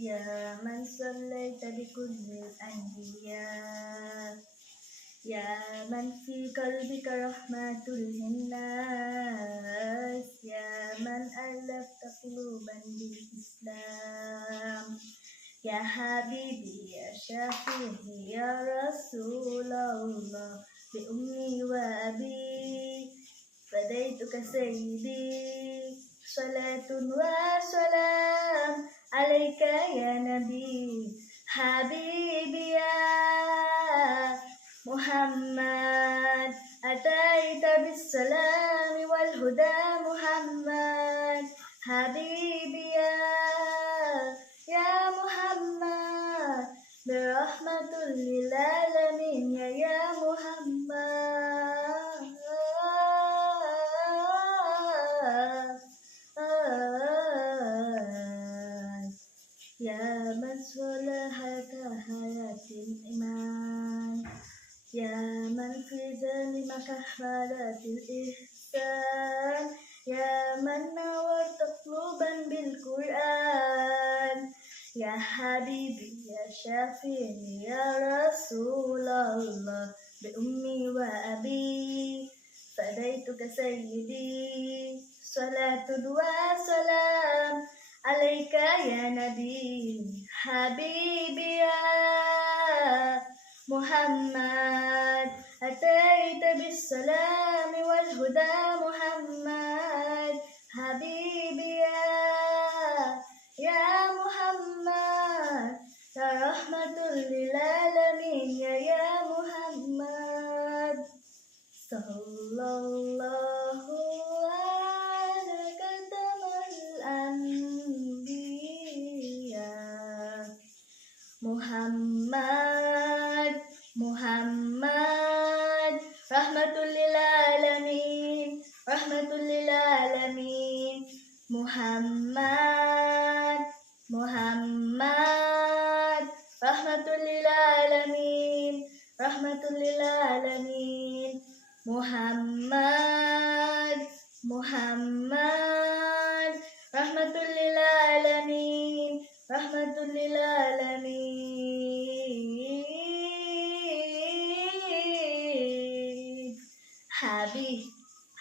يا من صليت بكل الأنبياء يا من في قلبك رحمة للناس يا من ألفت قلوبا بالإسلام يا حبيبي يا شفيعي يا رسول الله بأمي وأبي فديتك سيدي صلاة وسلام عليك يا نبي حبيبي يا محمد أتيت بالسلام والهدى محمد حبيبي يا محمد برحمة للعالمين يا محمد يا من صلحك حياة الإيمان يا من في ذلك حالات الإحسان يا من نورت قلوبا بالقرآن يا حبيبي يا شفيعي يا رسول الله بأمي وأبي فديتك سيدي صلاة وسلام عليك يا نبي حبيبي يا محمد أتيت بالسلام والهدى محمد حبيبي يا محمد يا رحمة للعالمين يا محمد صلى الله على خاتم الأنبياء محمد رحمة للعالمين محمد رحمة للعالمين محمد رحمة للعالمين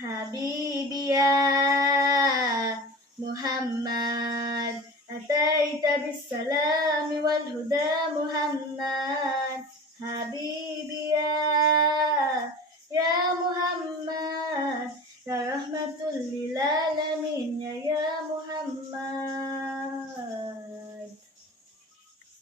حبيبي يا محمد أتيت بالسلام والهدى محمد